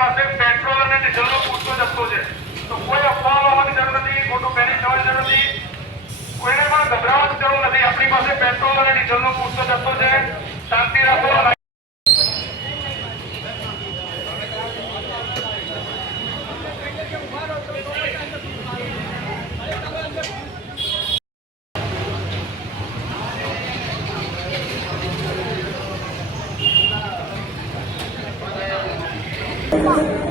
પાસે પેટ્રોલ અને ડીઝલનો પૂરતો જથ્થો છે, તો કોઈ અફવા આવવાની જરૂર નથી, ખોટું પેનિક થવાની જરૂર નથી, કોઈને પણ ગભરાવાની જરૂર નથી. આપણી પાસે પેટ્રોલ અને ડીઝલનો પૂરતો જથ્થો છે. શાંતિ રાખો. Bye.